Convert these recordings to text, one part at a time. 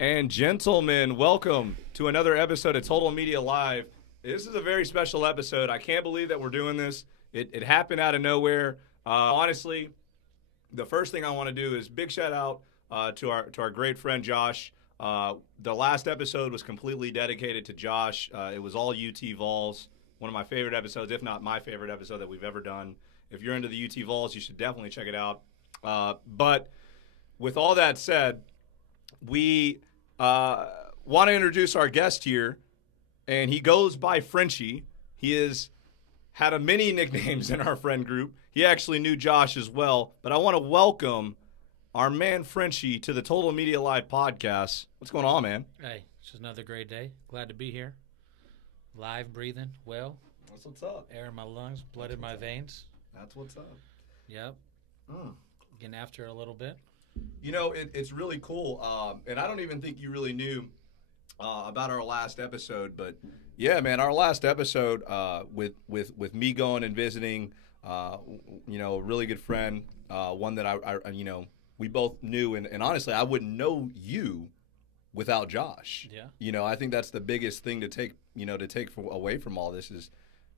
And gentlemen, welcome to another episode of Total Media Live. This is a very special episode. I can't believe that we're doing this. It happened out of nowhere. Honestly, the first thing I want to do is big shout out to our great friend Josh. The last episode was completely dedicated to Josh. It was all UT Vols. One of my favorite episodes, if not my favorite episode that we've ever done. If you're into the UT Vols, you should definitely check it out. But with all that said, we want to introduce our guest here, and he goes by Frenchie. He has had a many nicknames in our friend group. He actually knew Josh as well, but I want to welcome our man Frenchie to the Total Media Live podcast. What's going on, man? Hey, it's just another great day. Glad to be here. Live, breathing, well. That's what's up. Air in my lungs, blood in my veins. That's what's up. Yep. Getting after it a little bit. You know, it's really cool, and I don't even think you really knew about our last episode, but yeah, man, our last episode with me going and visiting, a really good friend, one that I we both knew, and honestly, I wouldn't know you without Josh. Yeah. You know, I think that's the biggest thing to take away from all this is,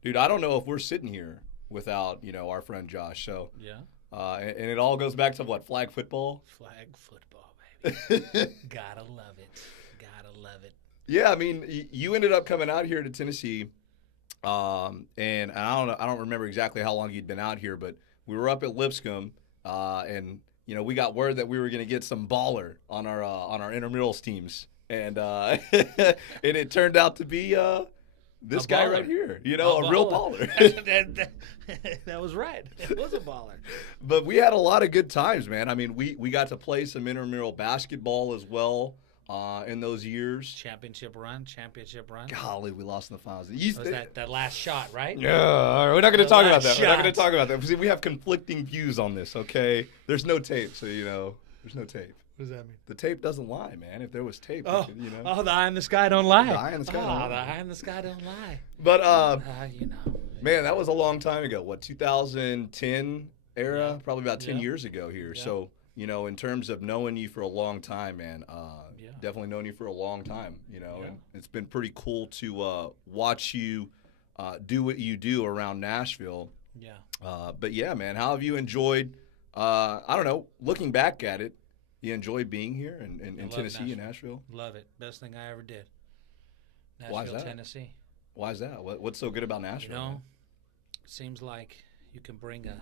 dude, I don't know if we're sitting here without, our friend Josh. So Yeah. And it all goes back to what, flag football? Flag football, baby. Gotta love it. Gotta love it. Yeah, I mean, you ended up coming out here to Tennessee, and I don't remember exactly how long you'd been out here, but we were up at Lipscomb, and we got word that we were going to get some baller on our intramurals teams, and and it turned out to be this guy right here, a real baller. That was right. It was a baller. But we had a lot of good times, man. I mean, we got to play some intramural basketball as well. In those years. Championship run. Golly, we lost in the finals. Was that last shot, right? Yeah, all right. We're not going to talk about that. We're not going to talk about that. See, we have conflicting views on this, okay? There's no tape, so, there's no tape. What does that mean? The tape doesn't lie, man. If there was tape, the eye in the sky don't The lie. eye in the sky don't lie. The eye in the sky don't lie. But, man, that was a long time ago. What, 2010 era? Yeah. Probably about 10 Yeah. years ago here. Yeah. So, in terms of knowing you for a long time, man, definitely known you for a long time, and it's been pretty cool to watch you do what you do around Nashville. Yeah. But yeah, man, how have you enjoyed, I don't know, looking back at it, you enjoy being here in Tennessee and Nashville? Love it. Best thing I ever did. Why is Nashville, that? Tennessee. Why is that? What's so good about Nashville? Seems like you can bring a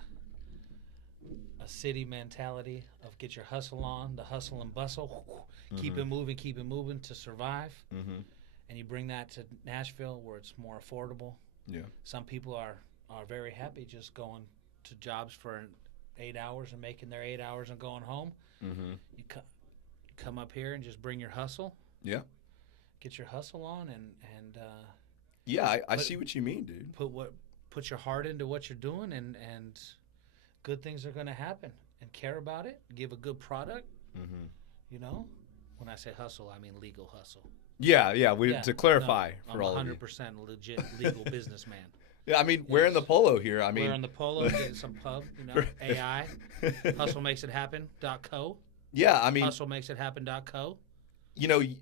city mentality of get your hustle on, the hustle and bustle, keep it moving to survive. Mm-hmm. And you bring that to Nashville where it's more affordable. Yeah. Some people are very happy just going to jobs for 8 hours and making their 8 hours and going home. Mm-hmm. You come up here and just bring your hustle. Yeah. Get your hustle on and yeah, I see what you mean, dude. Put your heart into what you're doing and good things are going to happen, and care about it. Give a good product. Mm-hmm. When I say hustle, I mean legal hustle. Yeah. To clarify for all of you. I'm 100% legit legal businessman. Yeah, I mean, wearing the polo here. I mean, wearing the polo, getting some pub. AI. HustleMakesItHappen.co. Yeah, I mean, HustleMakesItHappen.co.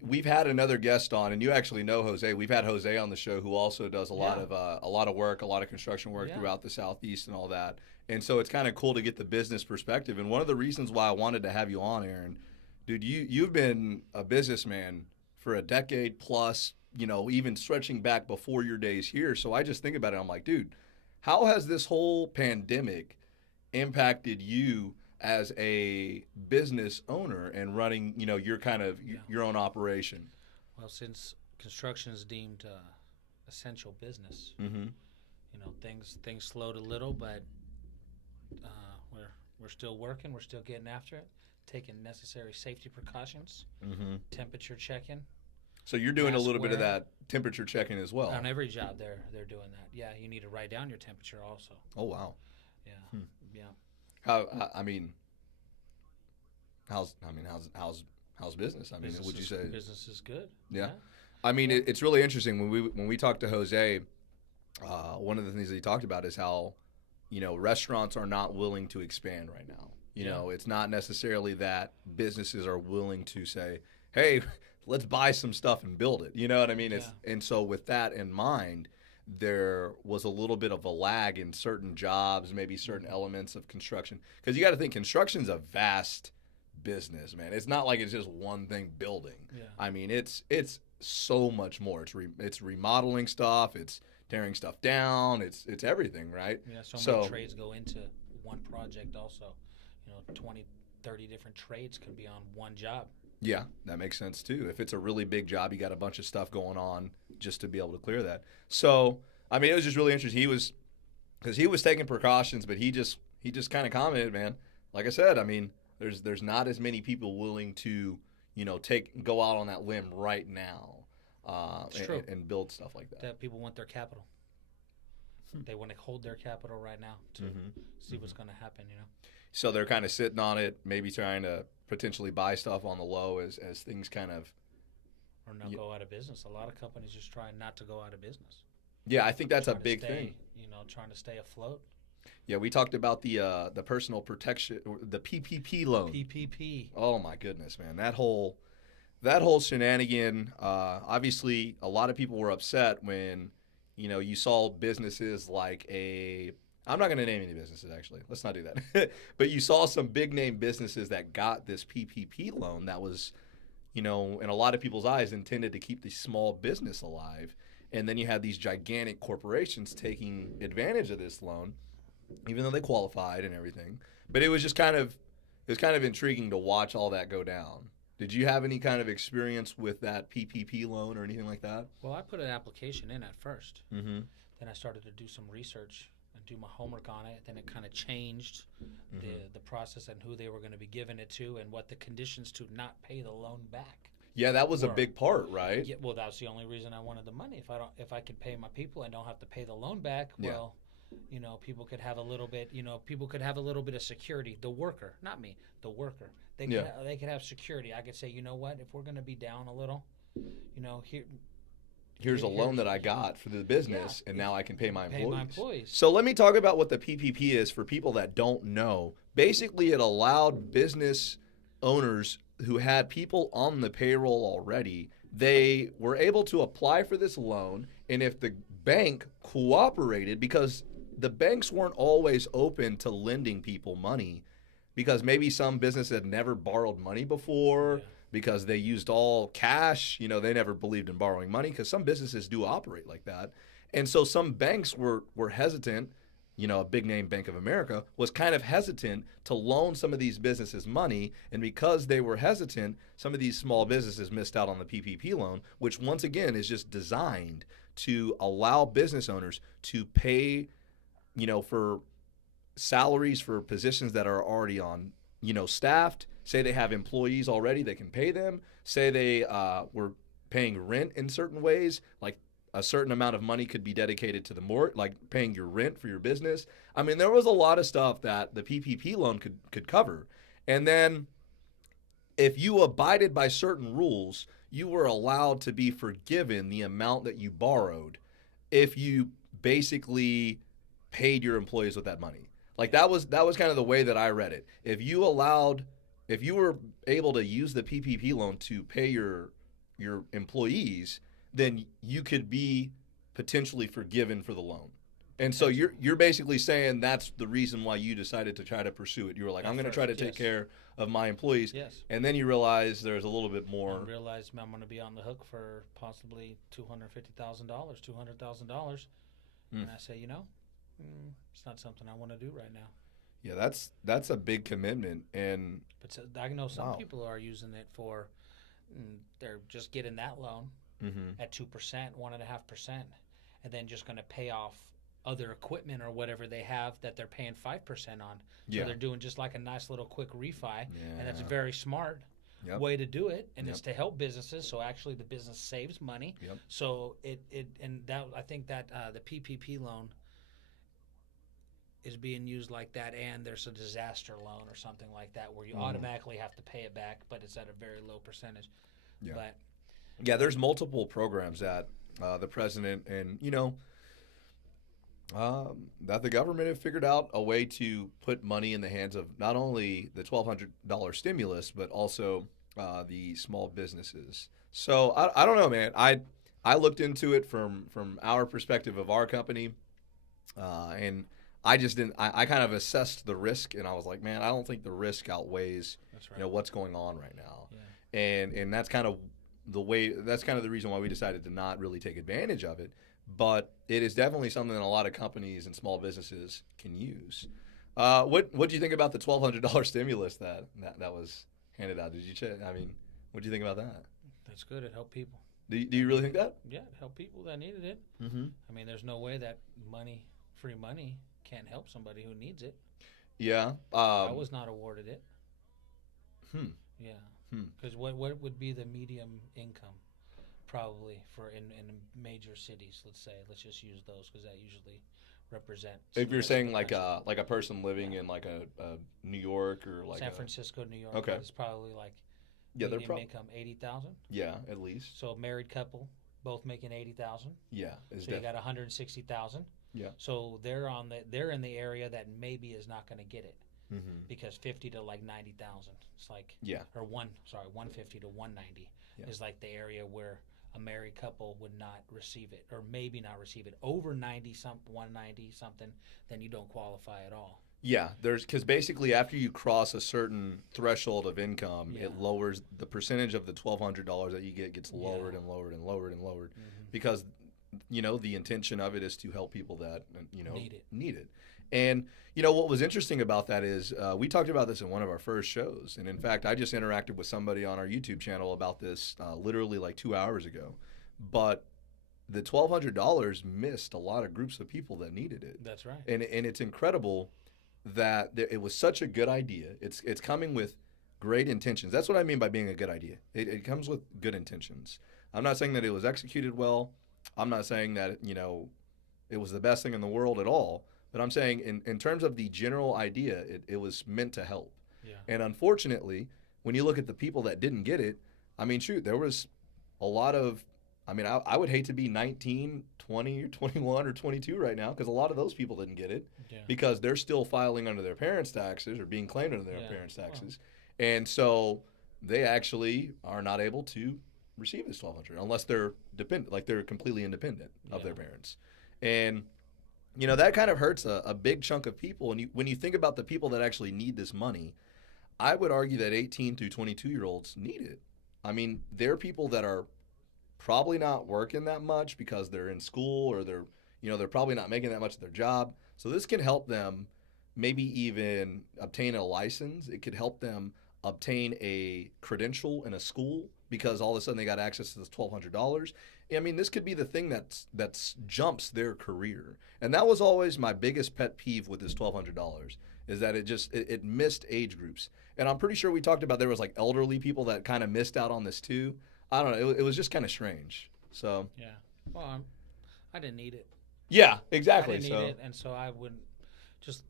We've had another guest on, and you actually know Jose. We've had Jose on the show, who also does a lot of work, a lot of construction work throughout the Southeast and all that. And so it's kind of cool to get the business perspective. And one of the reasons why I wanted to have you on, Aaron, dude, you've been a businessman for a decade plus, even stretching back before your days here. So I just think about it. I'm like, dude, how has this whole pandemic impacted you as a business owner and running, your kind of your own operation? Well, since construction is deemed essential business, things slowed a little, but we're still working. We're still getting after it, taking necessary safety precautions, temperature checking. So you're doing a little bit of that temperature checking as well. On every job, they're doing that. Yeah, you need to write down your temperature also. Oh wow. Yeah, yeah. How's business? I mean, would you say business is good? Yeah. I mean, it's really interesting when we talked to Jose. One of the things that he talked about is how, restaurants are not willing to expand right now. You know, it's not necessarily that businesses are willing to say, hey, let's buy some stuff and build it. You know what I mean? And so with that in mind, there was a little bit of a lag in certain jobs, maybe certain elements of construction. Because you got to think construction's a vast business, man. It's not like it's just one thing building. Yeah. I mean, it's so much more. It's remodeling stuff. It's tearing stuff down. It's everything, right? Yeah, so many trades go into one project also. 20, 30 different trades could be on one job. Yeah, that makes sense too. If it's a really big job, you got a bunch of stuff going on just to be able to clear that. So, I mean, it was just really interesting. He was taking precautions, but he just kind of commented, man. Like I said, I mean, there's not as many people willing to, go out on that limb right now, and build stuff like that. That people want their capital. They want to hold their capital right now to see what's going to happen. So they're kind of sitting on it, maybe trying to potentially buy stuff on the low as things kind of or not go out of business. A lot of companies just try not to go out of business. Yeah, I think that's a big thing. Trying to stay afloat. Yeah, we talked about the personal protection, the PPP loan. PPP. Oh my goodness, man! That whole shenanigan. Obviously, a lot of people were upset when you saw businesses like I'm not going to name any businesses, actually. Let's not do that. But you saw some big name businesses that got this PPP loan that was, in a lot of people's eyes, intended to keep the small business alive. And then you had these gigantic corporations taking advantage of this loan, even though they qualified and everything. But it was just kind of intriguing to watch all that go down. Did you have any kind of experience with that PPP loan or anything like that? Well, I put an application in at first. Mm-hmm. Then I started to do some research and do my homework on it. Then it kind of changed the process and who they were going to be giving it to and what the conditions to not pay the loan back. Yeah, that was a big part, right? Yeah, well, that was the only reason I wanted the money. If I could pay my people and don't have to pay the loan back, well, people could have a little bit. People could have a little bit of security. The worker, not me, the worker. They could have security. I could say, you know what? If we're going to be down a little, here's a loan that I got for the business, and now I can pay my employees. So let me talk about what the PPP is for people that don't know. Basically, it allowed business owners who had people on the payroll already, they were able to apply for this loan, and if the bank cooperated, because the banks weren't always open to lending people money, because maybe some business had never borrowed money before, because they used all cash. They never believed in borrowing money, because some businesses do operate like that. And so some banks were hesitant. A big name Bank of America was kind of hesitant to loan some of these businesses money. And because they were hesitant, some of these small businesses missed out on the PPP loan, which once again is just designed to allow business owners to pay, for salaries for positions that are already on, staffed. Say they have employees already, they can pay them. Say they were paying rent in certain ways, like a certain amount of money could be dedicated to like paying your rent for your business. I mean, there was a lot of stuff that the PPP loan could cover. And then if you abided by certain rules, you were allowed to be forgiven the amount that you borrowed if you basically paid your employees with that money. Like that was kind of the way that I read it. If you were able to use the PPP loan to pay your employees, then you could be potentially forgiven for the loan. And so you're basically saying that's the reason why you decided to try to pursue it. You were like, I'm going to try to take care of my employees. Yes. And then you realize there's a little bit more. I realized I'm going to be on the hook for possibly $250,000, $200,000. And I say, it's not something I want to do right now. Yeah, that's a big commitment. And but I know some people are using it for, they're just getting that loan. At 2%, 1.5%, and then just going to pay off other equipment or whatever they have that they're paying 5% on. So they're doing just like a nice little quick refi, and that's a very smart way to do it, and it's to help businesses. So actually, the business saves money. So I think that the PPP loan is being used like that, and there's a disaster loan or something like that where you automatically have to pay it back, but it's at a very low percentage. Yeah, there's multiple programs that the president and, That the government have figured out a way to put money in the hands of not only the $1,200 stimulus, but also the small businesses. So I don't know, man. I looked into it from our perspective of our company, and I just didn't. I kind of assessed the risk, and I was like, man, I don't think the risk outweighs That's right. you know what's going on right now, Yeah. and that's kind of the reason why we decided to not really take advantage of it. But it is definitely something that a lot of companies and small businesses can use. What do you think about the $1,200 stimulus that was handed out? Did you check? I mean, what do you think about that? That's good. It helped people. Do you really think that? Yeah, it helped people that needed it. Mm-hmm. I mean, there's no way that free money, can't help somebody who needs it. Yeah. I was not awarded it. Hmm. Yeah. Because what would be the medium income? Probably for in major cities, let's just use those because that usually represents. If you're saying like a person living in like a New York or like San Francisco, New York, okay, it's probably like they're medium income 80,000. Yeah, at least. So a married couple, both making 80,000. Yeah, so you got 160,000. Yeah. So they're in the area that maybe is not going to get it. Mm-hmm. Because 50 to like 90,000, it's like 150 to 190 is like the area where a married couple would not receive it, or maybe not receive it. Over 190 something, then you don't qualify at all. Yeah, because basically after you cross a certain threshold of income, it lowers the percentage of the $1,200 that you get gets lowered and lowered and lowered and lowered, because the intention of it is to help people that need it. And what was interesting about that is we talked about this in one of our first shows, and in fact I just interacted with somebody on our YouTube channel about this literally like 2 hours ago. But the $1,200 missed a lot of groups of people that needed it. That's right. And it's incredible that it was such a good idea. It's coming with great intentions. That's what I mean by being a good idea. It comes with good intentions. I'm not saying that it was executed well. I'm not saying that it was the best thing in the world at all. But I'm saying in terms of the general idea, it was meant to help. Yeah. And unfortunately, when you look at the people that didn't get it, I mean, shoot, there was a lot of, I would hate to be 19, 20, or 21, or 22 right now, because a lot of those people didn't get it because they're still filing under their parents' taxes or being claimed under their parents' taxes. And so they actually are not able to receive this $1,200 unless they're dependent, like they're completely independent of their parents. And that kind of hurts a big chunk of people. And when you think about the people that actually need this money, I would argue that 18 through 22-year-olds need it. I mean, they're people that are probably not working that much because they're in school, or they're probably not making that much of their job. So this can help them maybe even obtain a license. It could help them obtain a credential in a school because all of a sudden they got access to this $1,200. I mean, this could be the thing that jumps their career. And that was always my biggest pet peeve with this $1,200 is that it missed age groups. And I'm pretty sure we talked about there was like elderly people that kind of missed out on this too. I don't know. It was just kind of strange. So yeah. Well, I didn't need it. Yeah, exactly. I didn't need it, and so I wouldn't just.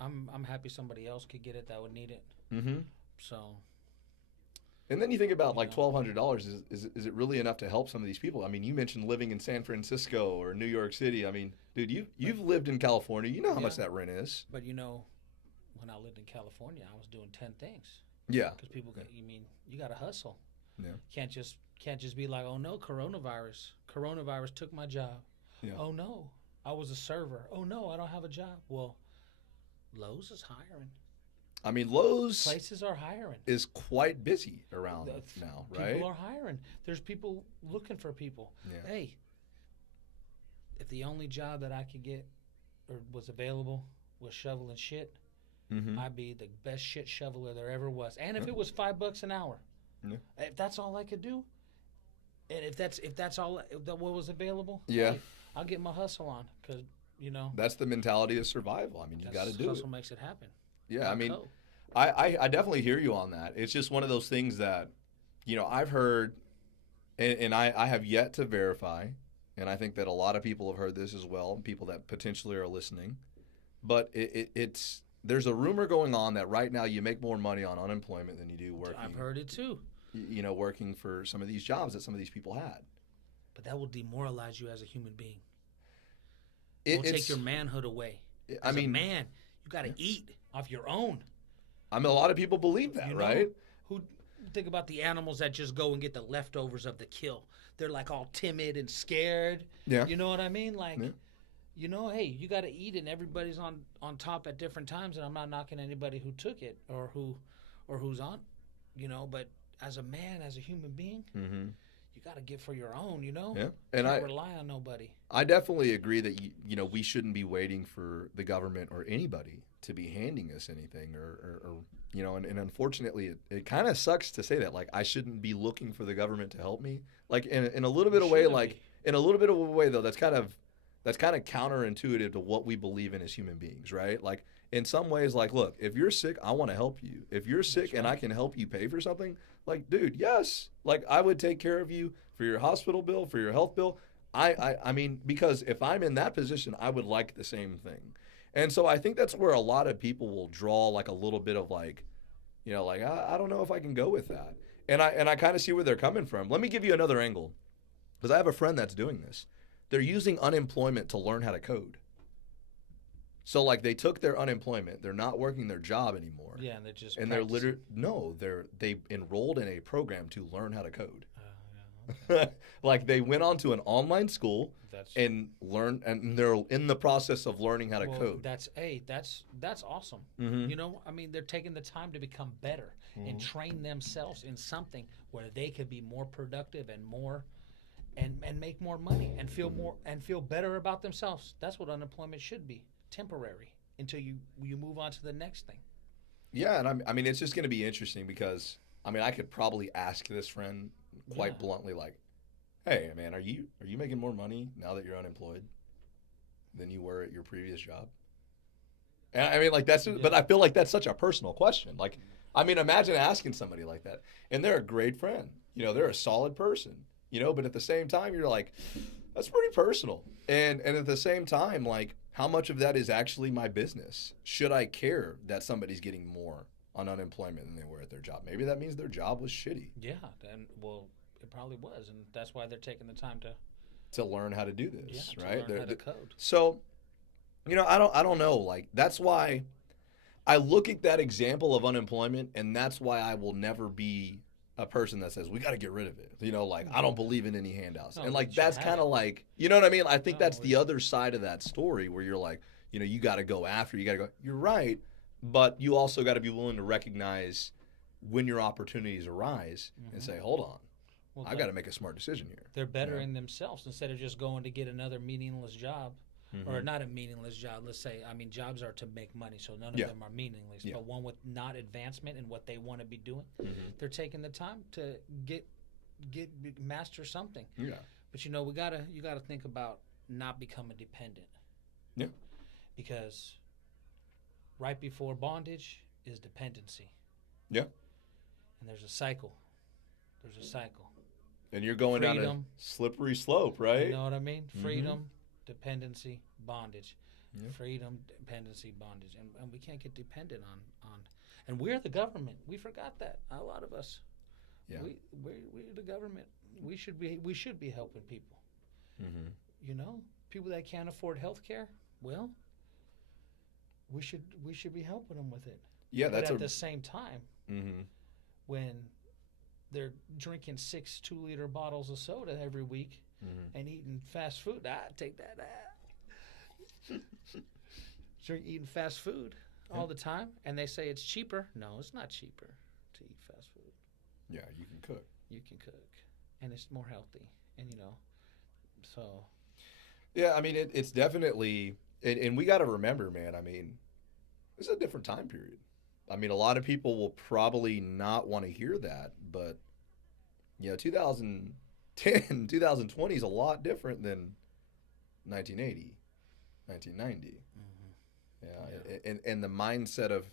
I'm happy somebody else could get it that would need it. Mm-hmm. So. And then you think about like $1,200 is it really enough to help some of these people? I mean, you mentioned living in San Francisco or New York City. I mean, dude, you've lived in California. You know how much that rent is. But when I lived in California, I was doing 10 things. Yeah. Because people, you got to hustle. Yeah. Can't just be like, oh no, coronavirus took my job. Yeah. Oh no, I was a server. Oh no, I don't have a job. Well, Lowe's is hiring. I mean, Lowe's places are hiring. Is quite busy around now, right? People are hiring. There's people looking for people. Yeah. Hey, if the only job that I could get or was available was shoveling shit, I'd be the best shit shoveler there ever was. And if it was $5 an hour, if that's all I could do, and if that's all what was available, hey, I'll get my hustle on because that's the mentality of survival. I mean, you got to do it. Hustle makes it happen. Yeah, I mean, I definitely hear you on that. It's just one of those things that, I've heard, and I have yet to verify, and I think that a lot of people have heard this as well, people that potentially are listening. But there's a rumor going on that right now you make more money on unemployment than you do working. I've heard it too. Working for some of these jobs that some of these people had. But that will demoralize you as a human being. Don't take your manhood away. As a man, you got to eat off your own. I mean, a lot of people believe that, right? Who think about the animals that just go and get the leftovers of the kill? They're like all timid and scared. Yeah. You know what I mean? Like, hey, you got to eat, and everybody's on top at different times. And I'm not knocking anybody who took it or who's on, But as a man, as a human being, you got to get for your own. Yeah. And can't rely on nobody. I definitely agree that we shouldn't be waiting for the government or anybody to be handing us anything or and unfortunately it kind of sucks to say that, like, I shouldn't be looking for the government to help me, like in a little bit of a way, like in a little bit of a way though, that's kind of counterintuitive to what we believe in as human beings, right? Like in some ways, like, look, if you're sick, I want to help you. If you're sick and I can help you pay for something, like, dude, yes, like I would take care of you for your hospital bill, for your health bill. I mean, because if I'm in that position, I would like the same thing. And so I think that's where a lot of people will draw like a little bit of like, like, I don't know if I can go with that. And I kind of see where they're coming from. Let me give you another angle, because I have a friend that's doing this. They're using unemployment to learn how to code. So like they took their unemployment, they're not working their job anymore. Yeah, and they're just and they enrolled in a program to learn how to code. Okay. Like they went on to an online school and learned, and they're in the process of learning how to code. That's awesome. I mean, they're taking the time to become better and train themselves in something where they could be more productive and more and make more money and feel better about themselves. That's what unemployment should be. Temporary until you move on to the next thing. Yeah, and I mean it's just going to be interesting because I could probably ask this friend quite bluntly, like, hey man, are you making more money now that you're unemployed than you were at your previous job? And I mean, like, but I feel like that's such a personal question. Like, I mean, imagine asking somebody like that, and they're a great friend, they're a solid person, but at the same time you're like, that's pretty personal. And at the same time, like, how much of that is actually my business? Should I care that somebody's getting more on unemployment than they were at their job? Maybe that means their job was shitty. Yeah, and it probably was, and that's why they're taking the time to learn how to do this, right? To learn how to code. So, I don't know. Like, that's why I look at that example of unemployment, and that's why I will never be a person that says we got to get rid of it. Like, I don't believe in any handouts. And like that's kind of like, you know what I mean? I think that's the other side of that story where you're like, you got to go after, you got to go. You're right, but you also got to be willing to recognize when your opportunities arise and say, hold on, I got to make a smart decision here. They're bettering themselves instead of just going to get another meaningless job. Or not a meaningless job, let's say. I mean, jobs are to make money, so none of them are meaningless. But one with not advancement in what they want to be doing, they're taking the time to master something. Yeah. But you gotta think about not becoming dependent. Yeah. Because right before bondage is dependency. Yeah. And there's a cycle. And you're going down a slippery slope, right? You know what I mean? Freedom. Dependency, bondage. Freedom, dependency, bondage. And we can't get dependent on and we're the government. We forgot that. A lot of us. Yeah. We're the government. We should be helping people. People that can't afford health care, well, we should be helping them with it. Yeah, but at the same time, when they're drinking 6 2-liter bottles of soda every week, and eating fast food. Take that. Eating fast food all the time, and they say it's cheaper. No, it's not cheaper to eat fast food. Yeah, you can cook. And it's more healthy, and so. Yeah, I mean, it's definitely, and we got to remember, man. I mean, this is a different time period. I mean, a lot of people will probably not want to hear that, but 2020 is a lot different than 1980, 1990. Yeah. And the mindset of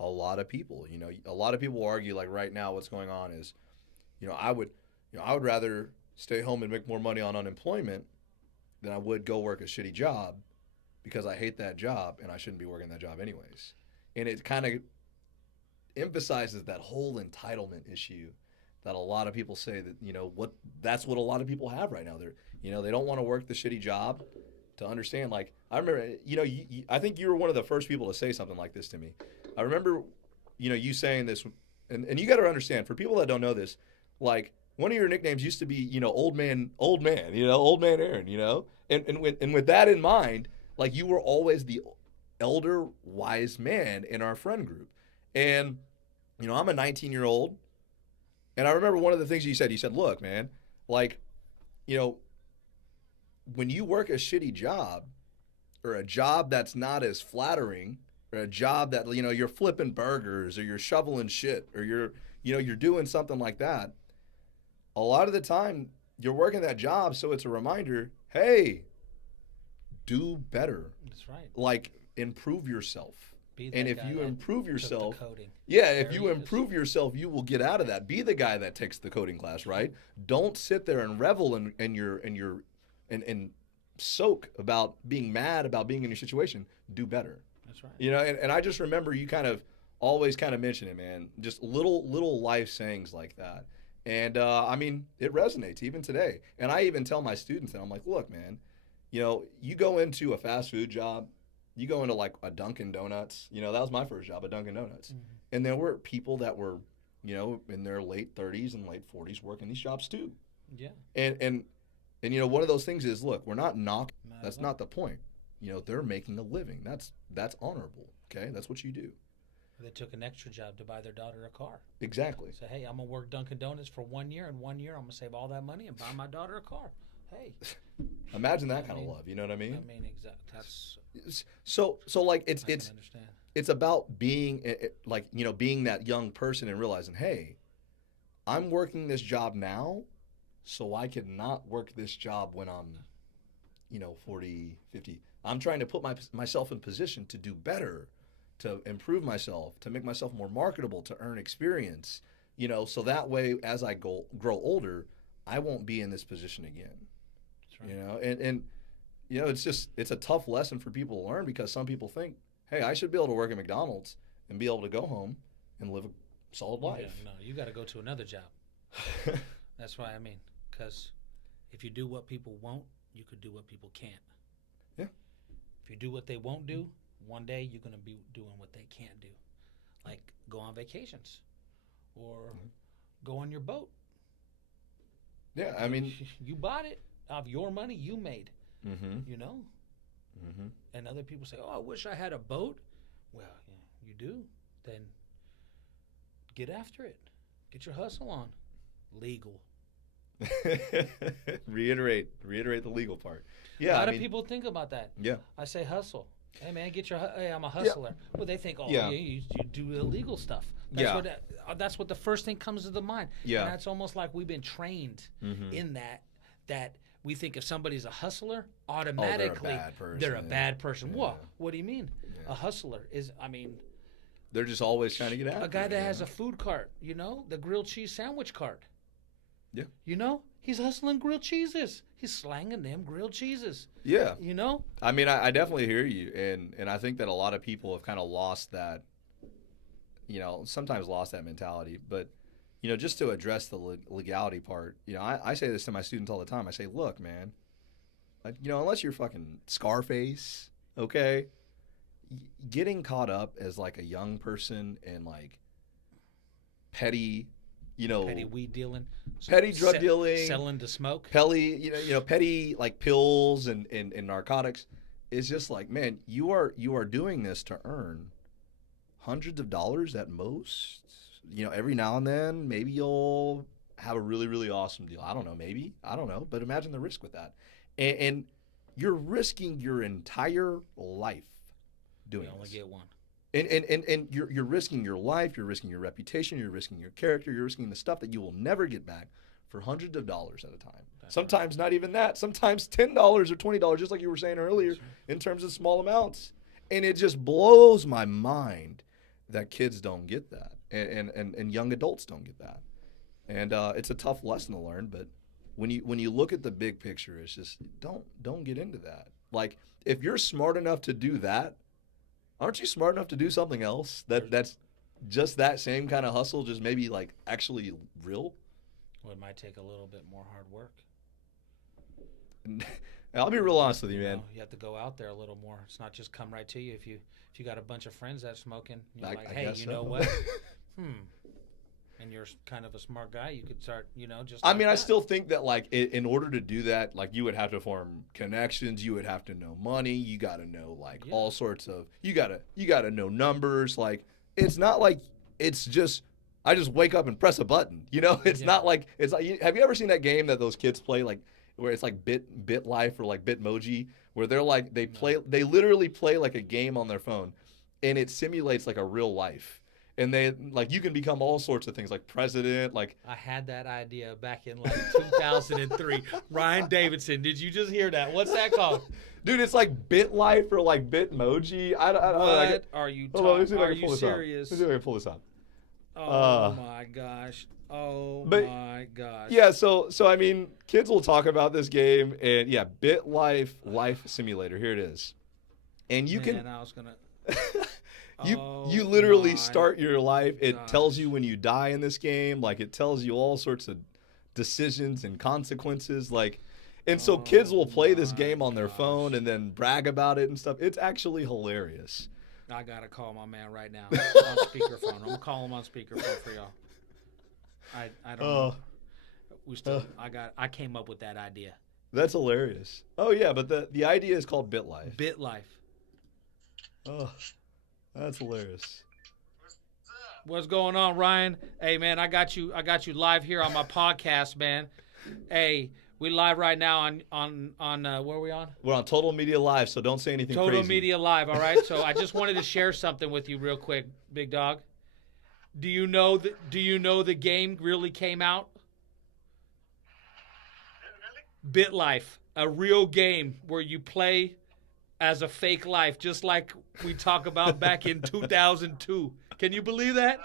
a lot of people, a lot of people argue, like, right now what's going on is, I would rather stay home and make more money on unemployment than I would go work a shitty job because I hate that job and I shouldn't be working that job anyways. And it kind of emphasizes that whole entitlement issue that a lot of people say that, that's what a lot of people have right now. They're, they don't want to work the shitty job to understand. Like, I remember, I think you were one of the first people to say something like this to me. I remember, you saying this, and you got to understand, for people that don't know this, like, one of your nicknames used to be, old man, old man Aaron, and with that in mind, like, you were always the elder wise man in our friend group. And, I'm a 19-year-old, and I remember one of the things you said, look, man, like, when you work a shitty job, or a job that's not as flattering, or a job that, you're flipping burgers, or you're shoveling shit, or you're doing something like that, a lot of the time you're working that job, so it's a reminder, hey, do better. That's right. Like, improve yourself. And if you improve yourself, improve yourself, you will get out of that. Be the guy that takes the coding class, right? Don't sit there and revel and soak about being mad about being in your situation. Do better. That's right. And I just remember you always mention it, man. Just little life sayings like that. And it resonates even today. And I even tell my students that I'm like, look, man, you go into a fast food job, you go into like a Dunkin' Donuts, that was my first job at Dunkin' Donuts. Mm-hmm. And there were people that were, in their late 30s and late 40s working these jobs too. Yeah. And one of those things is, look, we're not knocking. That's not the point. They're making a living. That's honorable. Okay. That's what you do. They took an extra job to buy their daughter a car. Exactly. So, hey, I'm going to work Dunkin' Donuts for 1 year, and 1 year I'm going to save all that money and buy my daughter a car. Hey. Imagine that kind of love, you know what I mean? Exactly. That's so like it's about being being that young person and realizing, hey, I'm working this job now, so I could not work this job when I'm 40, 50. I'm trying to put myself in position to do better, to improve myself, to make myself more marketable, to earn experience, so that way as I grow older, I won't be in this position again. That's right. And it's a tough lesson for people to learn, because some people think, hey, I should be able to work at McDonald's and be able to go home and live a solid life. Yeah, no, you got to go to another job. That's why because if you do what people won't, you could do what people can't. Yeah. If you do what they won't do, one day you're going to be doing what they can't do. Like go on vacations or go on your boat. Yeah, you bought it of your money you made. Mm-hmm. Mm-hmm. And other people say, oh, I wish I had a boat. Well, you do. Then get after it. Get your hustle on. Legal. Reiterate the legal part. Yeah, a lot of people think about that. Yeah. I say hustle. Hey, man, hey, I'm a hustler. Yeah. Well, they think, you do illegal stuff. That's what the first thing comes to the mind. Yeah. And that's almost like we've been trained in that we think if somebody's a hustler, automatically they're a bad person. Yeah. What do you mean? Yeah. A hustler is, they're just always trying to get out. A guy that has a food cart, the grilled cheese sandwich cart. Yeah. He's hustling grilled cheeses. He's slanging them grilled cheeses. Yeah. I definitely hear you. And I think that a lot of people have kind of lost that, sometimes lost that mentality. But, just to address the legality part, I say this to my students all the time. I say, look, man, unless you're fucking Scarface, okay, getting caught up as like a young person and like petty weed dealing, petty drug dealing, selling to smoke, petty like pills and narcotics. It's just like, man, you are doing this to earn hundreds of dollars at most. Every now and then, maybe you'll have a really, really awesome deal. I don't know, but imagine the risk with that, and you're risking your entire life doing. You only get one. And you're risking your life, you're risking your reputation, you're risking your character, you're risking the stuff that you will never get back for hundreds of dollars at a time. Sometimes not even that. Sometimes $10 or $20, just like you were saying earlier, in terms of small amounts. And it just blows my mind that kids don't get that, and young adults don't get that. And it's a tough lesson to learn, but when you look at the big picture, it's just don't get into that. Like, if you're smart enough to do that, aren't you smart enough to do something else that's just that same kind of hustle, just maybe like actually real? Well, it might take a little bit more hard work. I'll be real honest with you, man. You have to go out there a little more. It's not just come right to you. If you got a bunch of friends that are smoking, you're like, hey, you know what? And you're kind of a smart guy, you could start, just. I mean, I still think that, like, in order to do that, like, you would have to form connections. You would have to know money. You got to know, like, all sorts of. You gotta know numbers. Like, it's not like it's just. I just wake up and press a button. It's not like it's like. Have you ever seen that game that those kids play, like, where it's like Bit Life or like Bitmoji, where they're like they literally play like a game on their phone, and it simulates like a real life. And they like you can become all sorts of things like president. Like I had that idea back in like 2003. Ryan Davidson, did you just hear that? What's that called? Dude, it's like Bit Life or like Bitmoji. I don't know. Are you talking? Are you serious? Let me see if I can pull this up. Oh my gosh. My gosh. Yeah, so I mean, kids will talk about this game, and yeah, Bit Life Simulator. Here it is, and you can. I was gonna. You literally start your life. It tells you when you die in this game. Like, it tells you all sorts of decisions and consequences. Like, and so kids will play this game on their phone and then brag about it and stuff. It's actually hilarious. I gotta call my man right now on speakerphone. I'm gonna call him on speakerphone for y'all. I don't know. I came up with that idea. That's hilarious. Oh yeah, but the idea is called Bit Life. Bit Life. Oh. That's hilarious. What's going on, Ryan? Hey, man, I got you live here on my podcast, man. Hey, we live right now on where are we on? We're on Total Media Live, so don't say anything crazy. Total Media Live, all right? So I just wanted to share something with you real quick, big dog. Do you know the game really came out? Bit Life, a real game where you play as a fake life, just like we talk about back in 2002. Can you believe that?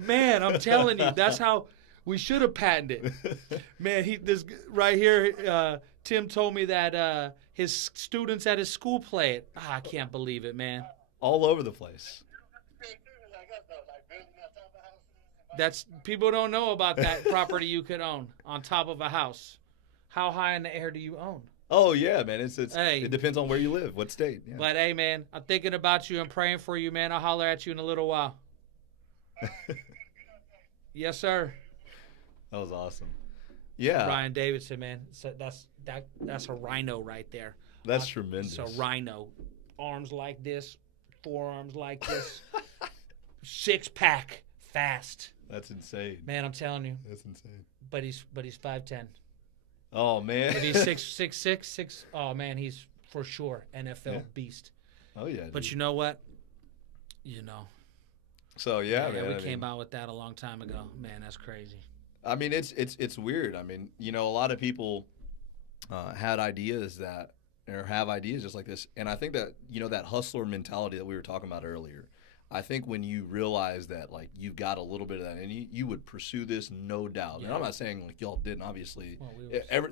Man, I'm telling you, that's how we should have patented it. Man, this right here, Tim told me that his students at his school play it. I can't believe it, man. All over the place. That's people don't know about that property you could own on top of a house. How high in the air do you own? Oh yeah, man. It depends on where you live, what state. Yeah. But hey, man, I'm thinking about you and praying for you, man. I'll holler at you in a little while. Yes, sir. That was awesome. Yeah. Ryan Davidson, man. So that's a rhino right there. That's tremendous. It's a rhino. Arms like this, forearms like this, 6-pack, fast. That's insane. Man, I'm telling you. That's insane. But he's 5'10". Oh man. But he's 6'6". Oh man, he's for sure NFL beast. Oh yeah. But dude, you know what? So yeah, man. We came out with that a long time ago. Man, that's crazy. I mean, it's weird. I mean, a lot of people had ideas have ideas just like this, and I think that that hustler mentality that we were talking about earlier. I think when you realize that, like, you've got a little bit of that, and you would pursue this, no doubt. Yeah. And I'm not saying, like, y'all didn't, obviously. Well,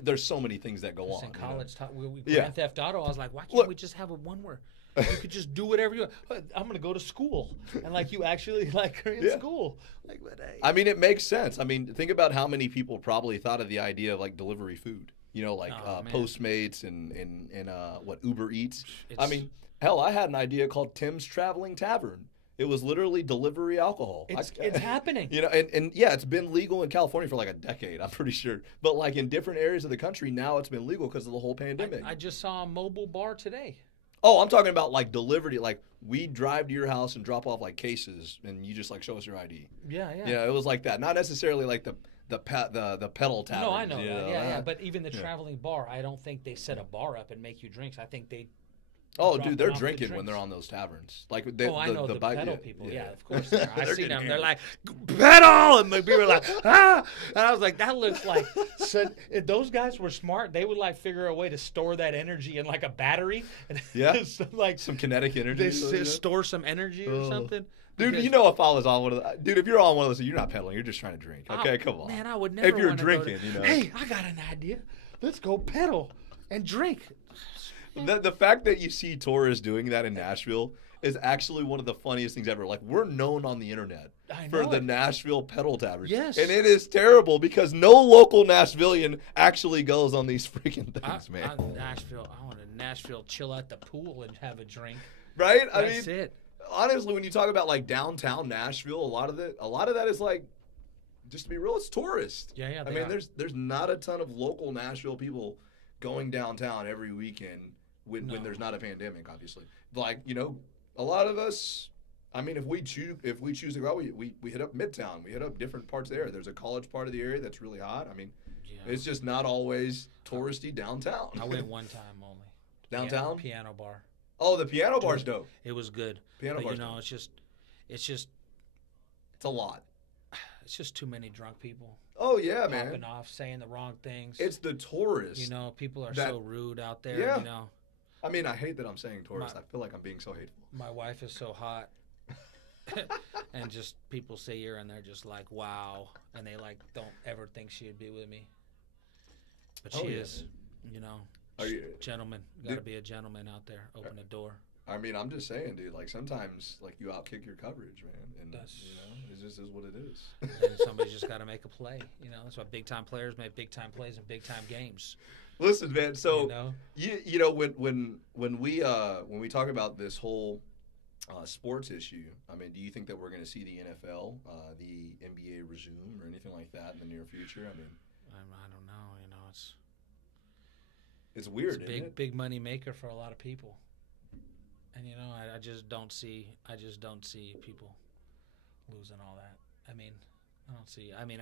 there's so many things that go on. In college, Grand Theft Auto, I was like, why can't we just have one where you could just do whatever you want? I'm going to go to school. And, like, you actually, like, are in school. Like, but hey. I mean, it makes sense. I mean, think about how many people probably thought of the idea of, like, delivery food. Postmates and Uber Eats. I mean, hell, I had an idea called Tim's Traveling Tavern. It was literally delivery alcohol. It's happening. And yeah, it's been legal in California for like a decade, I'm pretty sure. But like in different areas of the country, now it's been legal because of the whole pandemic. I just saw a mobile bar today. Oh, I'm talking about like delivery. Like we drive to your house and drop off like cases, and you just like show us your ID. Yeah. Yeah, it was like that. Not necessarily like the pedal tavern. No, I know. Yeah. But even the traveling bar, I don't think they set a bar up and make you drinks. I think they. Oh, dude, they're drinking when they're on those taverns. Like, I know the pedal people. Yeah, of course they are. I see them. They're like, pedal! And the people are like, ah! And I was like, that looks like... So, if those guys were smart, they would, like, figure a way to store that energy in, like, a battery. Yeah. Like some kinetic energy. They store some energy or something. Dude, if I was on one of the... Dude, if you're on one of those, you're not pedaling. You're just trying to drink. Okay, come on. Man, I would never If you're drinking, Hey, I got an idea. Let's go pedal and drink. The fact that you see Torres doing that in Nashville is actually one of the funniest things ever. Like, we're known on the internet for the Nashville Pedal Tavern. Yes. And it is terrible because no local Nashvilleian actually goes on these freaking things, man. I want to Nashville chill at the pool and have a drink. Right? That's it. Honestly, when you talk about like downtown Nashville, a lot of that is like, just to be real, it's tourist. Yeah. I mean, there's not a ton of local Nashville people going downtown every weekend when there's not a pandemic, obviously. Like, a lot of us, I mean, if we choose to go, we hit up Midtown. We hit up different parts of the area. There's a college part of the area that's really hot. I mean, it's just not always touristy downtown. I went one time only. Downtown? Piano bar. Oh, the piano bar's dope. It was good. Piano bar's dope. It's a lot. It's just too many drunk people. Oh, yeah, man. Popping off, saying the wrong things. It's the tourists. People are so rude out there, Yeah. I mean, I hate that I'm saying tourist. I feel like I'm being so hateful. My wife is so hot. And just people see her and they're just like, wow. And they like don't ever think she'd be with me. But she is, gentleman. Got to be a gentleman out there. Open the door. I mean, I'm just saying, dude, like sometimes like you outkick your coverage, man. And it just is what it is. And somebody's just got to make a play. That's why big time players make big time plays in big time games. Listen, man. So when we talk about this whole sports issue, I mean, do you think that we're going to see the NFL, the NBA resume or anything like that in the near future? I mean, I don't know. It's weird. It's a big money maker for a lot of people. And I just don't see people losing all that. I mean, I don't see. I mean,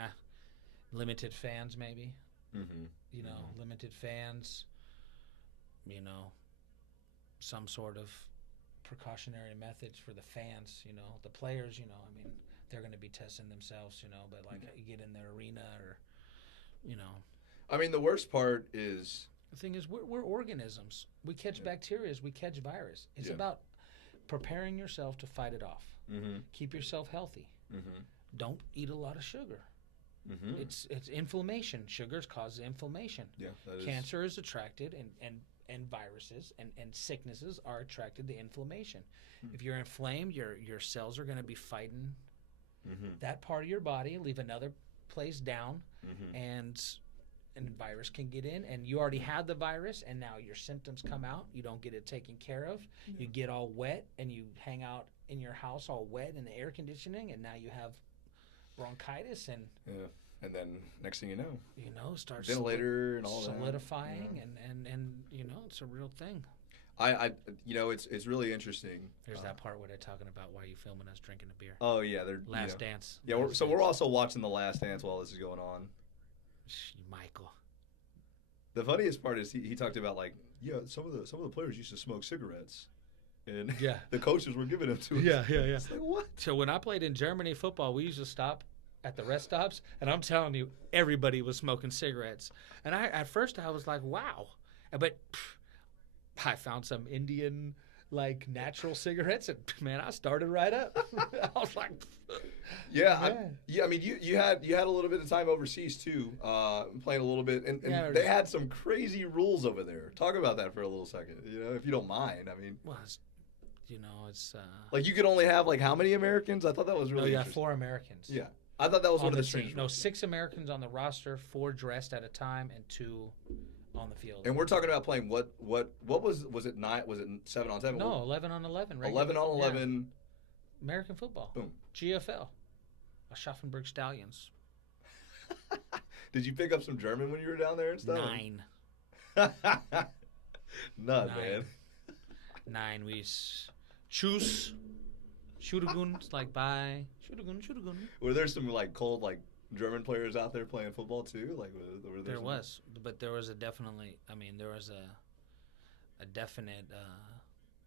limited fans maybe. Mm-hmm. Limited fans. Some sort of precautionary methods for the fans. The players. I mean, they're going to be testing themselves. But like you get in the arena or, I mean, the worst part is. The thing is, we're organisms. We catch bacteria, we catch virus. It's about preparing yourself to fight it off. Mm-hmm. Keep yourself healthy. Mm-hmm. Don't eat a lot of sugar. Mm-hmm. It's inflammation. Sugars cause inflammation. Yeah, Cancer is attracted, and viruses and sicknesses are attracted to inflammation. Mm-hmm. If you're inflamed, your cells are going to be fighting that part of your body, leave another place down, and virus can get in, and you already had the virus, and now your symptoms come out. You don't get it taken care of. You get all wet, and you hang out in your house all wet in the air conditioning, and now you have bronchitis, and then next thing you know, starts ventilator and all solidifying, that. and it's a real thing. It's really interesting. There's that part where they're talking about why you filming us drinking a beer. Oh yeah, they're Last Dance. Yeah, we're also watching The Last Dance while this is going on. Michael. The funniest part is he talked about like some of the players used to smoke cigarettes, and the coaches were giving them to us. Yeah. It's like, what? So when I played in Germany football, we used to stop at the rest stops, and I'm telling you, everybody was smoking cigarettes. And at first I was like, wow, but I found some Indian like natural cigarettes, and man, I started right up. I was like, I mean, you had a little bit of time overseas too, playing a little bit, and they had some crazy rules over there. Talk about that for a little second, if you don't mind. I mean, well, it's like you could only have like how many Americans? I thought that was really interesting. 4 Americans. Yeah, I thought that was one of the strange. No, 6 Americans on the roster, 4 dressed at a time, and 2 on the field. And we're talking about playing what was it 9? Was it 7 on 7? No, 11 on 11. 11 on 11. Yeah. American football. Boom. GFL. Aschaffenburg Stallions. Did you pick up some German when you were down there and stuff? 9. None, man. 9. We choose. Schuttergun, like bye. Schuttergun. Were there some like cold like German players out there playing football too? Like were there was, but there was a definite.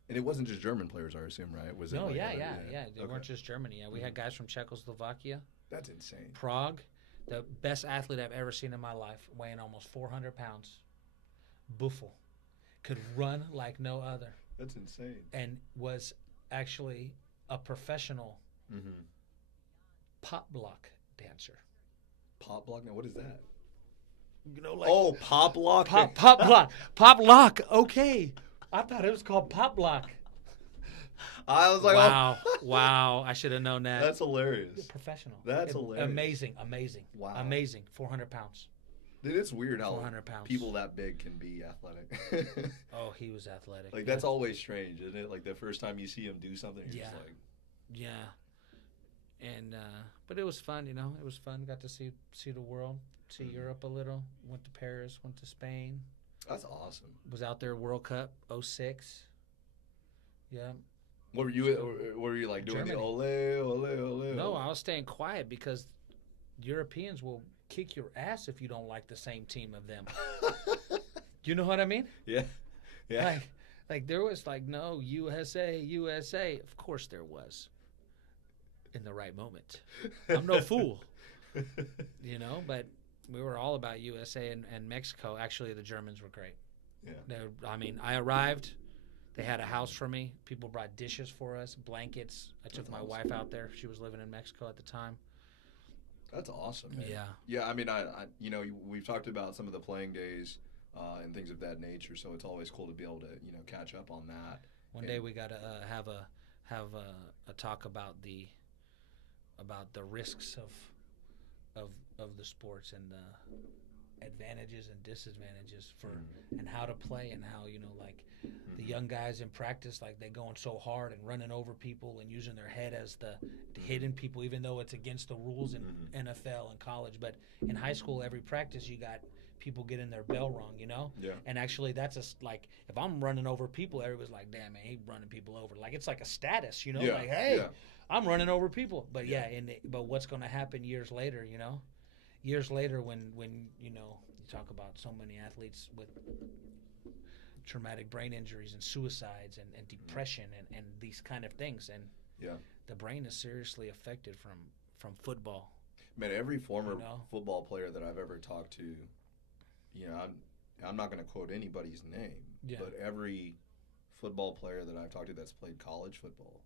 And it wasn't just German players, I assume, right? Was no, it? They weren't just Germany. Yeah, we had guys from Czechoslovakia. That's insane. Prague, the best athlete I've ever seen in my life, weighing almost 400 pounds. Buffel, could run like no other. That's insane. And was actually a professional pop block dancer. Pop block? Now, what is that? Like pop lock? Pop block. Pop lock. Okay. I thought it was called pop block. I was like, wow, wow! I should have known that. That's hilarious. Professional. That's hilarious. Amazing. Wow. Amazing. 400 pounds. Dude, it's weird how 400 pounds. people that big can be athletic. Oh, he was athletic. Like, that's always strange, isn't it? Like, the first time you see him do something, you're just like... Yeah. And, but it was fun, you know. It was fun. Got to see the world, see Europe a little. Went to Paris, went to Spain. That's awesome. Was out there World Cup, 06. Yeah. What were you like doing Germany. the ole, ole, ole? No, I was staying quiet because Europeans will kick your ass if you don't like the same team of them. You know what I mean? Yeah. Yeah. Like there was like, no, USA, USA. Of course there was. In the right moment. I'm no fool. You know, but we were all about USA and Mexico. Actually, the Germans were great. Yeah. I mean, I arrived. They had a house for me. People brought dishes for us, blankets. I took my wife out there. She was living in Mexico at the time. That's awesome, man. Yeah. Yeah, I mean, I you know, we've talked about some of the playing days and things of that nature, so it's always cool to be able to, you know, catch up on that. One day we got to have a talk about the risks of the sports and the advantages and disadvantages for and how to play and how, you know, like the young guys in practice, like they going so hard and running over people and using their head as the hitting people, even though it's against the rules in NFL and college. But in high school, every practice you got people getting their bell rung, you know? Yeah. And actually that's like, if I'm running over people, everybody's like, damn, man, he running people over. Like, it's like a status, you know? Yeah. Like, hey, Yeah. I'm running over people. But but what's going to happen years later, you know? Years later when, you know, you talk about so many athletes with traumatic brain injuries and suicides and depression and these kind of things. And the brain is seriously affected from football. Man, every former know? football player that I've ever talked to, you know, I'm not going to quote anybody's name, but every football player that I've talked to that's played college football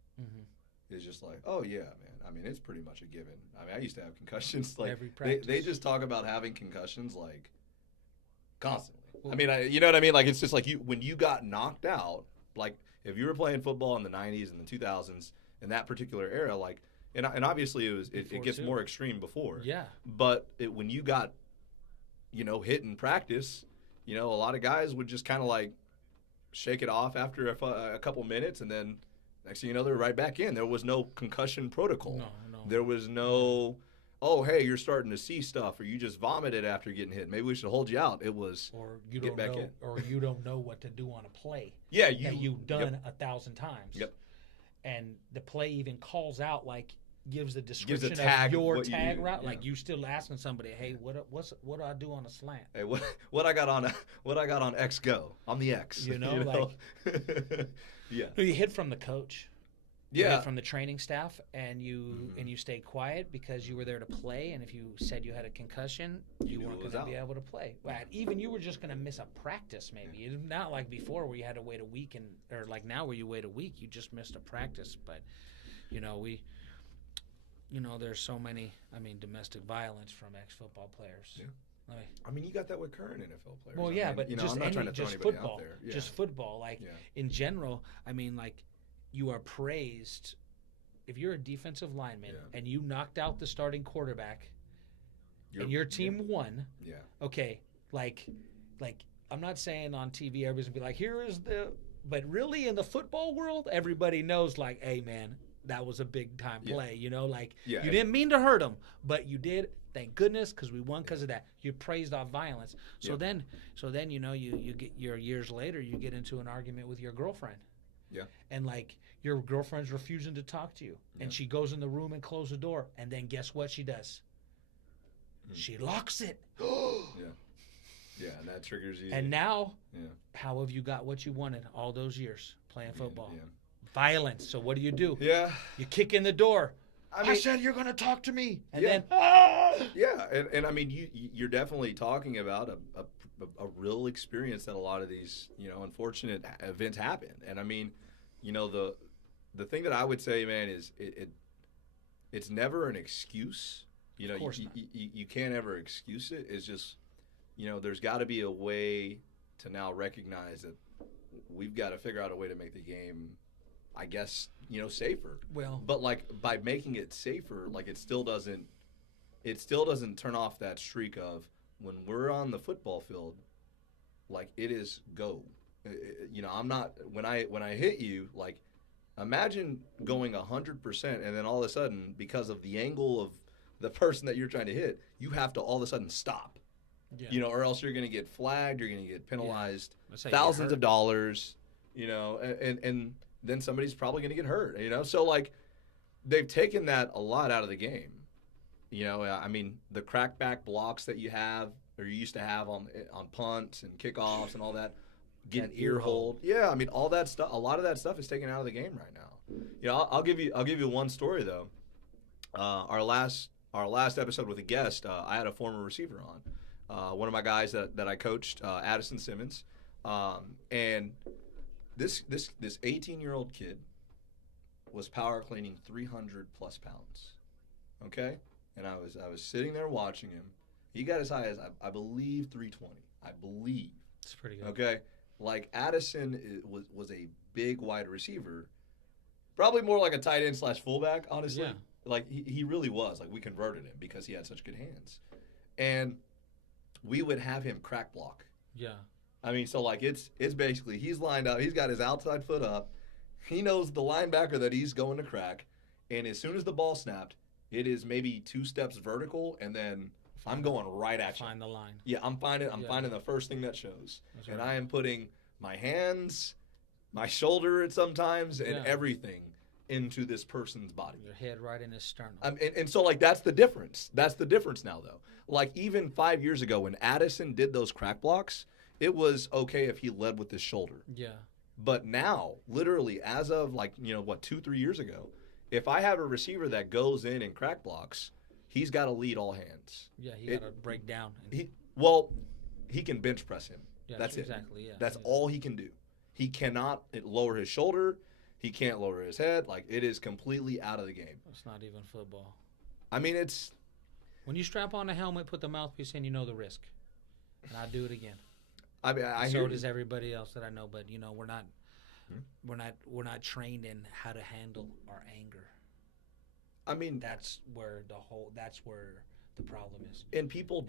is just like, oh yeah, man. I mean, it's pretty much a given. I mean, I used to have concussions. Like Every practice. they just talk about having concussions like constantly. Well, I mean, you know what I mean? Like, it's just like when you got knocked out, like if you were playing football in the 90s and the 2000s in that particular era, like, and obviously it gets more extreme before. Yeah. But when you got, you know, hit in practice, you know, a lot of guys would just kind of like shake it off after a couple minutes, and then next thing you know, they're right back in. There was no concussion protocol. No. There was no, oh, hey, you're starting to see stuff, or you just vomited after getting hit. Maybe we should hold you out. It was or you get don't back know, in. or you don't know what to do on a play. Yeah, that you've done 1,000 times. Yep. And the play even calls out, like, gives the description Gives a tag of your what you tag do. route. Yeah. Like, you still asking somebody, hey, what do I do on a slant? Hey, what I got on X go? I'm the X. You know? Like yeah. You hit from the coach. Yeah. From the training staff, and you stayed quiet because you were there to play. And if you said you had a concussion, you weren't going to be able to play. Even you were just going to miss a practice, maybe. It's not like before where you had to wait a week, or like now where you wait a week, you just missed a practice. But you know, there's so many. I mean, domestic violence from ex-football players. Yeah. I mean, you got that with current NFL players. Well, yeah, but you know, just I'm not trying to throw anybody football, out there. Yeah. just football. Like in general, I mean, like. You are praised if you're a defensive lineman and you knocked out the starting quarterback and your team won. Yeah. Okay, like I'm not saying on TV everybody's gonna be like, here is the, but really in the football world, everybody knows, like, hey man, that was a big time play. You know, like you didn't mean to hurt him, but you did. Thank goodness, because we won because of that. You praised off violence. So then you know you get your years later you get into an argument with your girlfriend. Yeah. And like your girlfriend's refusing to talk to you. And she goes in the room and closes the door. And then guess what she does? She locks it. Yeah, and that triggers you. And now, how have you got what you wanted all those years playing football? Yeah. Violence. So what do? Yeah. You kick in the door. I said you're going to talk to me. And then, Yeah, and I mean, you're definitely talking about a real experience that a lot of these, you know, unfortunate events happen. And I mean, you know, the thing that I would say, man, is it's never an excuse. You know, you can't ever excuse it. It's just, you know, there's got to be a way to now recognize that we've got to figure out a way to make the game I guess, safer. Well, but like by making it safer, like it still doesn't turn off that streak of when we're on the football field, like it is go. I'm not when I hit you, like imagine going 100% and then all of a sudden because of the angle of the person that you're trying to hit, you have to all of a sudden stop. Yeah. Or else you're going to get flagged, you're going to get penalized Yeah. thousands of dollars, and then somebody's probably going to get hurt, So like they've taken that a lot out of the game. I mean, the crackback blocks that you have or you used to have on punts and kickoffs and all that, getting ear hold. Yeah, I mean all that stuff. A lot of that stuff is taken out of the game right now. I'll give you one story though. Our last episode with a guest, I had a former receiver on. One of my guys that I coached, Addison Simmons, and this 18-year-old kid was power cleaning 300 plus pounds. Okay, and I was sitting there watching him. He got as high as I believe 320. I believe. It's pretty good. Okay, like Addison was a big wide receiver, probably more like a tight end / fullback. Honestly, like he really was. Like we converted him because he had such good hands, and we would have him crack block. Yeah. I mean, so like it's basically he's lined up. He's got his outside foot up. He knows the linebacker that he's going to crack, and as soon as the ball snapped, it is maybe 2 steps vertical, and then I'm going right at you. Find the line. Yeah, I'm finding the first thing that shows, That's and right. I am putting my hands, my shoulder sometimes, and everything into this person's body. Your head right in his sternum. And so like that's the difference. That's the difference now though. Like even 5 years ago when Addison did those crack blocks, it was okay if he led with his shoulder. Yeah. But now, literally as of 2-3 years ago, if I have a receiver that goes in and crack blocks, he's got to lead all hands. Yeah, he got to break down. He can bench press him. Yeah, that's exactly, it. Yeah. That's all he can do. He cannot lower his shoulder. He can't lower his head. Like, it is completely out of the game. It's not even football. I mean, it's... When you strap on a helmet, put the mouthpiece in, you know the risk. And I do it again. I mean, so does everybody else that I know, but we're not trained in how to handle our anger. I mean, that's where the problem is. And people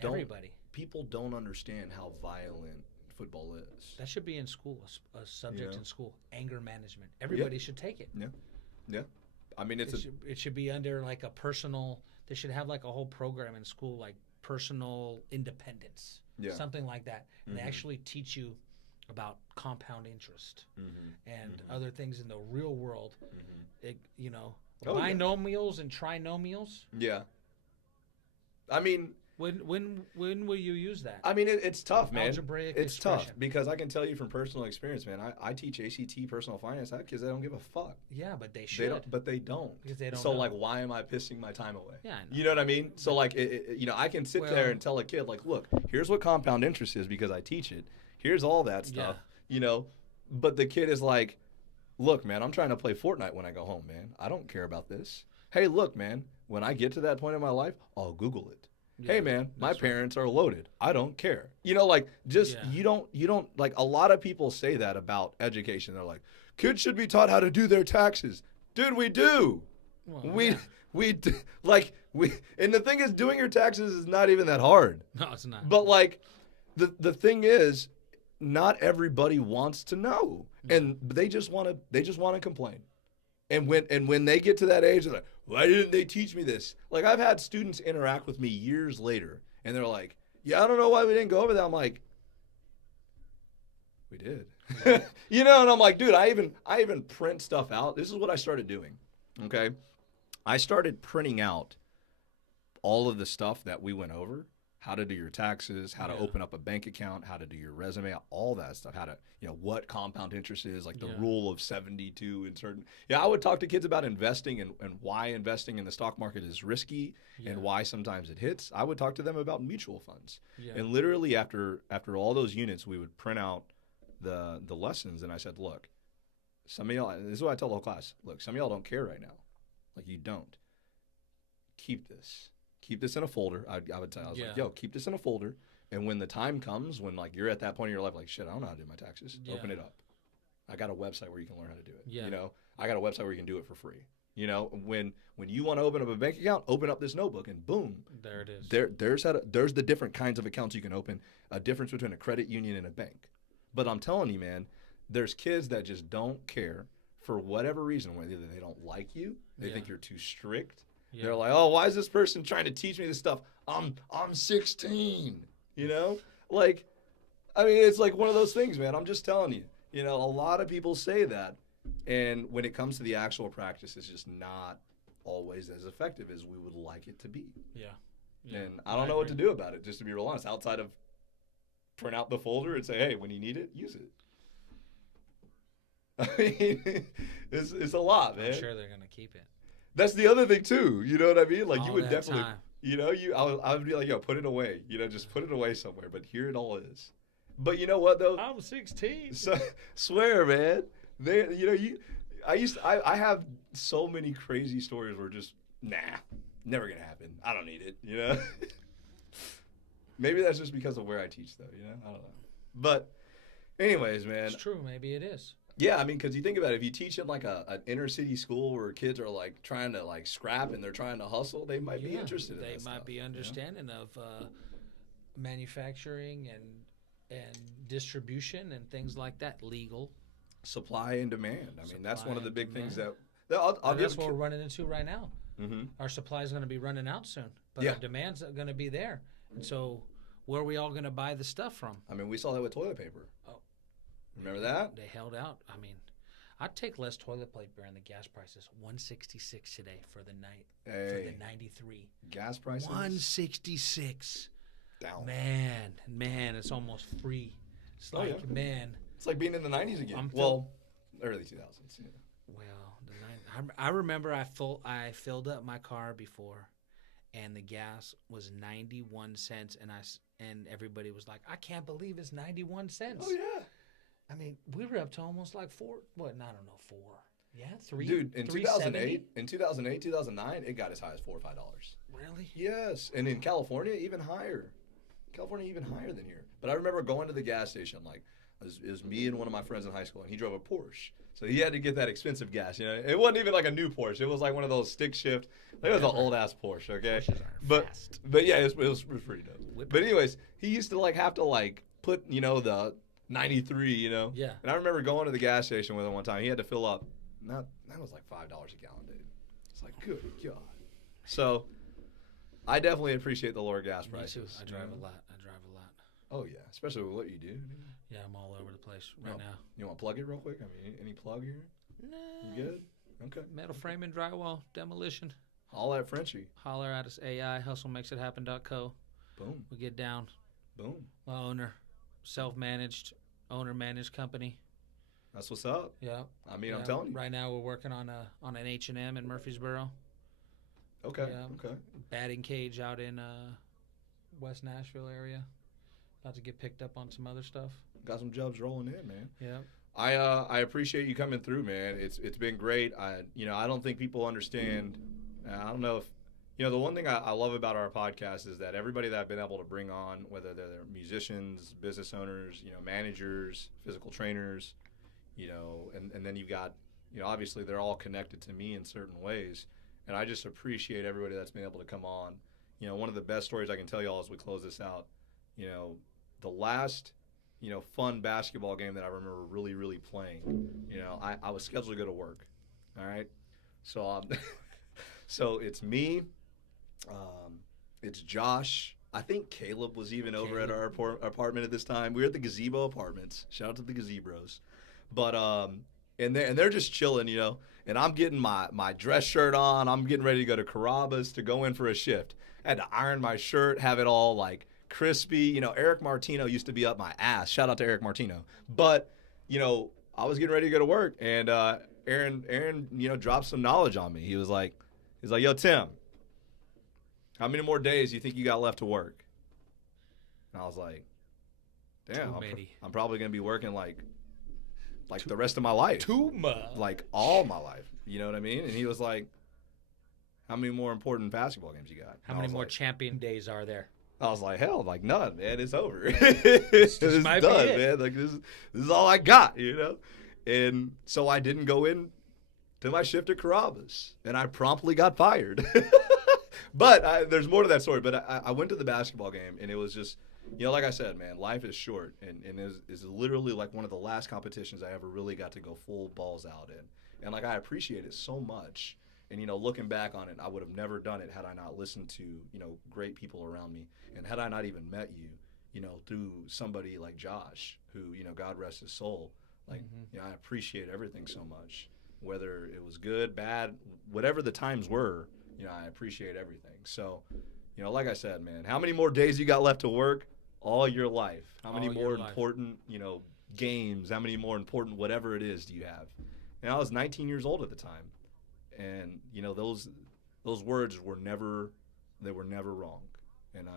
don't understand how violent football is. That should be in school, a subject in school, anger management. Everybody should take it. Yeah. I mean, it should be under like a personal. They should have like a whole program in school, like personal independence. Yeah. Something like that. And they actually teach you about compound interest and other things in the real world. Binomials and trinomials. Yeah. I mean, when will you use that? I mean, it's tough, man. Algebraic it's expression. tough because I can tell you from personal experience, man. I teach ACT personal finance. I have kids that don't give a fuck. Yeah, but they should. They don't. Because they don't. So know. like, why am I pissing my time away? Yeah, I know. You know what I mean? So like, I can sit there and tell a kid like, look, here's what compound interest is because I teach it. Here's all that stuff. Yeah. But the kid is like, look, man, I'm trying to play Fortnite when I go home, man. I don't care about this. Hey, look, man, when I get to that point in my life, I'll Google it. Yeah, hey man, my parents are loaded. I don't care. You don't like a lot of people say that about education. They're like, kids should be taught how to do their taxes. Dude, we do. Well, and the thing is doing your taxes is not even that hard. No, it's not. But like the thing is not everybody wants to know. And they just want to complain. And when they get to that age, they're like, why didn't they teach me this? Like, I've had students interact with me years later, and they're like, yeah, I don't know why we didn't go over that. I'm like, we did. And I'm like, dude, I even print stuff out. This is what I started doing, okay? I started printing out all of the stuff that we went over, how to do your taxes, how to open up a bank account, how to do your resume, all that stuff, how to, what compound interest is, like the rule of 72 and certain. Yeah, I would talk to kids about investing and why investing in the stock market is risky and why sometimes it hits. I would talk to them about mutual funds. Yeah. And literally after all those units, we would print out the lessons. And I said, look, some of y'all, this is what I tell the whole class, look, some of y'all don't care right now. Like, you don't. Keep this. Keep this in a folder. I would tell. I was like, yo, keep this in a folder. And when the time comes, when like you're at that point in your life, like, shit, I don't know how to do my taxes. Open it up. I got a website where you can learn how to do it. Yeah. You know, I got a website where you can do it for free. You know, when you want to open up a bank account, open up this notebook and boom. There it is. There's the different kinds of accounts you can open, a difference between a credit union and a bank. But I'm telling you, man, there's kids that just don't care for whatever reason, whether they don't like you, they think you're too strict. Yeah. They're like, oh, why is this person trying to teach me this stuff? I'm 16, you know? Like, I mean, it's like one of those things, man. I'm just telling you. You know, a lot of people say that. And when it comes to the actual practice, it's just not always as effective as we would like it to be. Yeah. And I don't know what to do about it, just to be real honest, outside of print out the folder and say, hey, when you need it, use it. I mean, it's a lot, man. I'm sure they're going to keep it. That's the other thing, too. You know what I mean? Like, all you would definitely, time. you know, I would be like, yo, put it away. You know, just put it away somewhere. But here it all is. But you know what, though? I'm 16. So, swear, man. I have so many crazy stories where just, nah, never going to happen. I don't need it, you know? Maybe that's just because of where I teach, though, you know? I don't know. But anyways, man. It's true. Maybe it is. Yeah, I mean, because you think about it, if you teach in like an inner city school where kids are like trying to like scrap and they're trying to hustle, they might be interested in that They might stuff, be understanding of manufacturing and distribution and things like that, legal. Supply and demand. I mean, that's one of the big things that that's what we're running into right now. Mm-hmm. Our supply is going to be running out soon, but Yeah. our demand's going to be there. And so where are we all going to buy the stuff from? I mean, we saw that with toilet paper. Oh. Remember that? They held out. I mean, I'd take less toilet paper and the gas prices. $166 today for the night. Hey. For the 93. Gas prices? $166. Down. Man, it's almost free. It's Oh, like, yeah. man. It's like being in the 90s again. Early 2000s. Yeah. Well, I remember I filled up my car before, and the gas was 91 cents, and everybody was like, I can't believe it's 91 cents. Oh, yeah. I mean, we were up to almost like $4. Yeah, 3. Dude, in 370? 2008, 2009, it got as high as $4 or $5. Really? Yes, and in California, even higher. California even higher than here. But I remember going to the gas station, like, it was me and one of my friends in high school, and he drove a Porsche. So he had to get that expensive gas, you know. It wasn't even like a new Porsche. It was like one of those stick shift. It was an old-ass Porsche, okay? But yeah, it was pretty dope. But anyways, he used to, like, have to, like, put, you know, the 93, you know? Yeah. And I remember going to the gas station with him one time. He had to fill up. That was like $5 a gallon, dude. It's like, good God. So I definitely appreciate the lower gas prices. Me too. I drive a lot. Oh, yeah. Especially with what you do. Yeah, I'm all over the place right now. You want to plug it real quick? I mean, any plug here? Nah. You good? Okay. Metal framing, drywall, demolition. Holler at Frenchie. Holler at us, AI, hustlemakesithappen.co. Boom. We get down. Boom. My owner, self-managed, owner-managed company. That's what's up. Yeah. I mean, I'm telling you. Right now we're working on an H&M in Murfreesboro. Okay. Yeah. Okay. Batting cage out in West Nashville area. About to get picked up on some other stuff. Got some jobs rolling in, man. Yeah. I appreciate you coming through, man. It's been great. I don't think people understand. I don't know if the one thing I love about our podcast is that everybody that I've been able to bring on, whether they're musicians, business owners, managers, physical trainers, and then you've got, obviously they're all connected to me in certain ways, and I just appreciate everybody that's been able to come on. One of the best stories I can tell y'all as we close this out, the last fun basketball game that I remember really, really playing, I was scheduled to go to work. All right. So, so it's me, it's Josh. I think Caleb was even over at our apartment at this time. We were at the Gazebo Apartments. Shout out to the Gazebros. But, and they're just chilling, and I'm getting my dress shirt on. I'm getting ready to go to Carrabba's to go in for a shift. I had to iron my shirt, have it all like crispy. Eric Martino used to be up my ass. Shout out to Eric Martino. But, I was getting ready to go to work, and Aaron, dropped some knowledge on me. He's like, yo, Tim, how many more days do you think you got left to work? And I was like, damn, I'm probably going to be working like the rest of my life. Too much. Like all my life. You know what I mean? And he was like, how many more important basketball games you got? How many more champion days are there? I was like, hell, like none, man. It's over. It's done, man. Like this is all I got, And so I didn't go in to my shift at Carrabba's, and I promptly got fired. But there's more to that story. But I went to the basketball game, and it was just, like I said, man, life is short, and is literally like one of the last competitions I ever really got to go full balls out in. And, like, I appreciate it so much. And, looking back on it, I would have never done it had I not listened to, great people around me. And had I not even met you, through somebody like Josh, who, God rest his soul. Like, I appreciate everything so much. Whether it was good, bad, whatever the times were, I appreciate everything. So, like I said, man, how many more days you got left to work? All your life. How many more important, games, how many more important whatever it is do you have? And I was 19 years old at the time. And, those words were never wrong. And,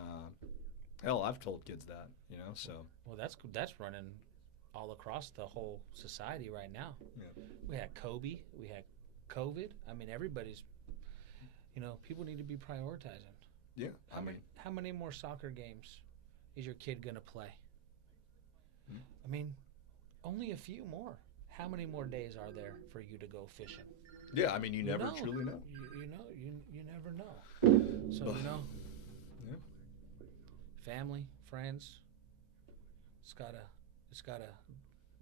hell, I've told kids that, so. Well, that's running all across the whole society right now. Yeah. We had Kobe. We had COVID. I mean, everybody's, people need to be prioritizing. Yeah. How many more soccer games is your kid going to play? I mean, only a few more. How many more days are there for you to go fishing? Yeah, I mean, you never truly know. You never know. So, yeah. Family, friends, it's gotta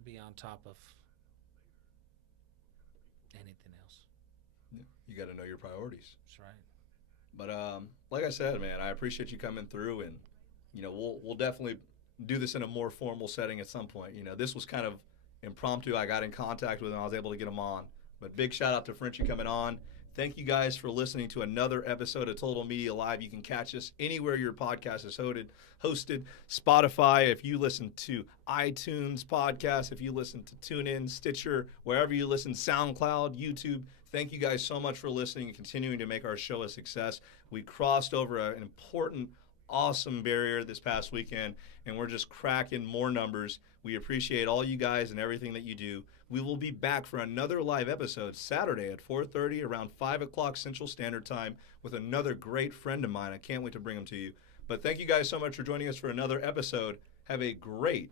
be on top of anything else. Yeah, you got to know your priorities. That's right. But like I said, man, I appreciate you coming through, and we'll definitely do this in a more formal setting at some point. This was kind of impromptu. I got in contact with him. I was able to get him on. But big shout out to Frenchie coming on. Thank you guys for listening to another episode of Total Media Live. You can catch us anywhere your podcast is hosted. Spotify, if you listen to iTunes podcast, if you listen to TuneIn, Stitcher, wherever you listen, SoundCloud, YouTube. Thank you guys so much for listening and continuing to make our show a success. We crossed over an important, awesome barrier this past weekend, and we're just cracking more numbers. We appreciate all you guys and everything that you do. We will be back for another live episode Saturday at 4:30 around 5 o'clock Central Standard Time with another great friend of mine. I can't wait to bring him to you. But thank you guys so much for joining us for another episode. Have a great